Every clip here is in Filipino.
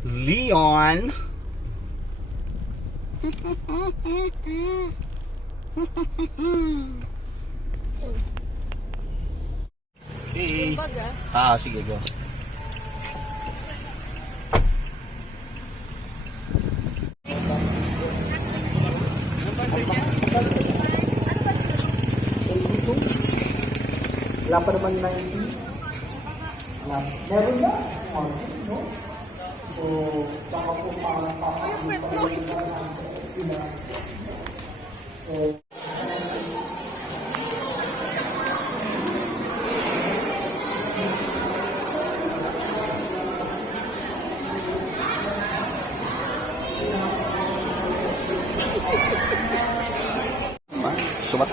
Leon. Okay. Sige, go. Wala pa naman 90. Meron na? No? So, baka po sumat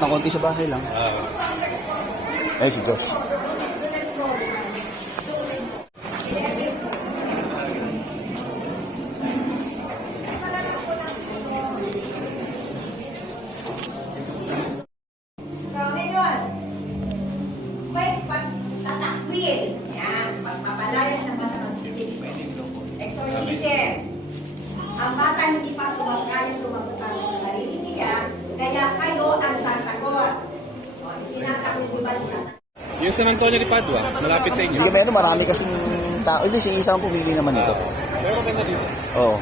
ng konti sa bahay lang. Ay, si Josh. Ang bata hindi pa kaya sumagot ang sarili niya, kaya kayo ang sasagot. Tinatakot ko ba siya? Yung San Antonio de Padua, malapit sa inyo. Hindi meron, marami kasing tao. Hindi, si isa ang pumili naman ito. Pero ganda dito. Oo.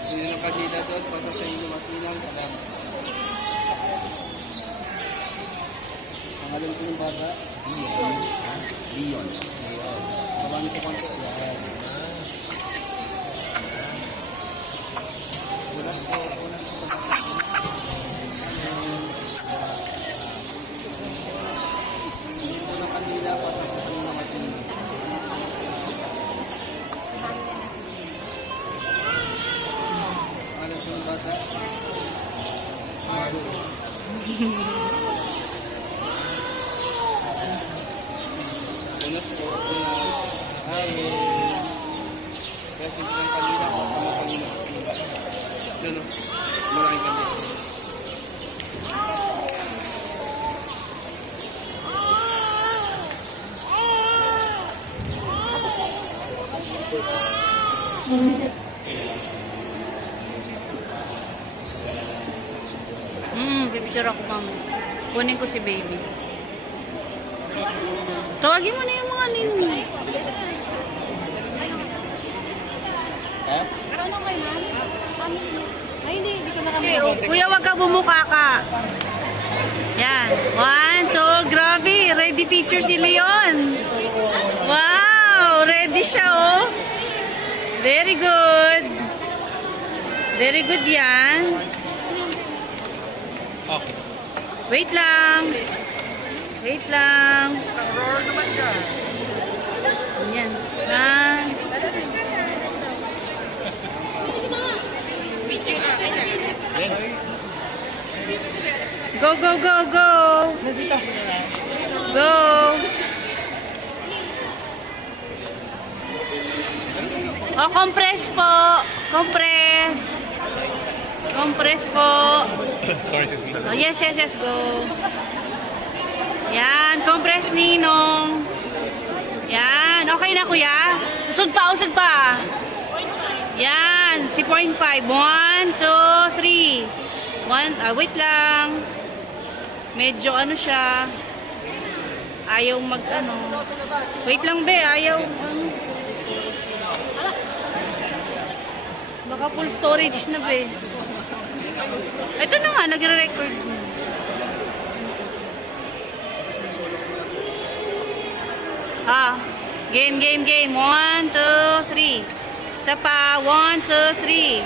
Sino ng kandidato para sa inyo matinang salamat. Ang alam ko ng bata, Leon. Marami ko kang unas po ay kasi ng kanina ko sama kanina no malaking kanina pipicture ako mami. Kunin ko si baby. Tawagin mo na yung mga ninyo. Ano kay ma'am? Ay, hindi ko na kami. Kuya, wag ka bumuka ka. Yan. 1, 2, grabe. Ready picture si Leon. Wow, ready siya oh. Very good. Very good yan. okay Wait lang. Wait lang. Yan. Ah. Go, go, go, go. Go. Oh, compress po. Compress. Compress po. sorry Oh, yes, yes, yes, go. Yan, compress ninong. Yan, okay na kuya. Usod pa, usod pa. Yan, si 0.5. 1, 2, 3. Wait lang. Medyo ano siya. Ayaw mag ano. Wait lang be, ayaw. Baka full storage na be. Ito na nga, nagre-record. Game, game, game. 1, 2, 3. Isa pa. 1, 2, 3.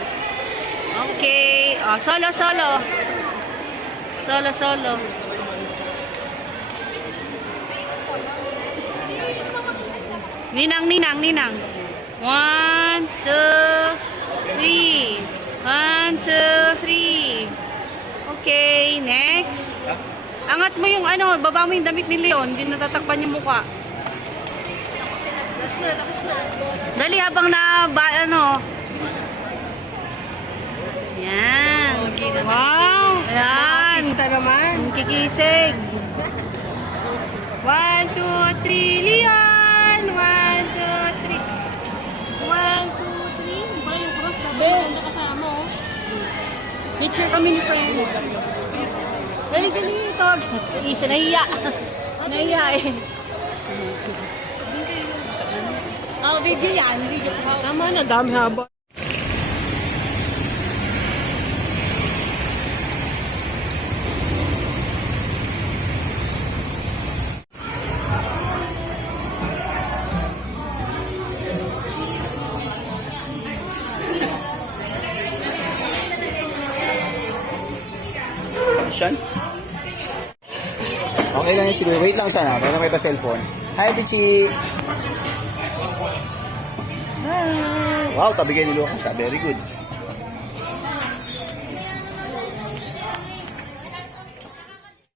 Okay. Solo, solo. Solo, solo. Ninang, ninang, ninang. 1, 2, 3. 1, 2, 3. Okay, next. Angat mo yung baba mo yung damit ni Leon. Hindi natatakpan yung mukha. Dali habang Yan. Wow. Yan. Artista naman. Kikisig. 1, 2, 3, Leon! 1, 2, 3. 1, 2, 3. Ba yung cross na ba? Ang kasama mo. Picture kami ni friend. Dali, dali. Tawag. Si Isa, nahiya. Nahiya eh. Video yan. Video. Tama na, dami haba. Siyan? Okay lang yun, sige. Wait lang sana. Para may pa-cellphone. Hi, Pichi! Wow, tabi kayo ni Lucas. Very good.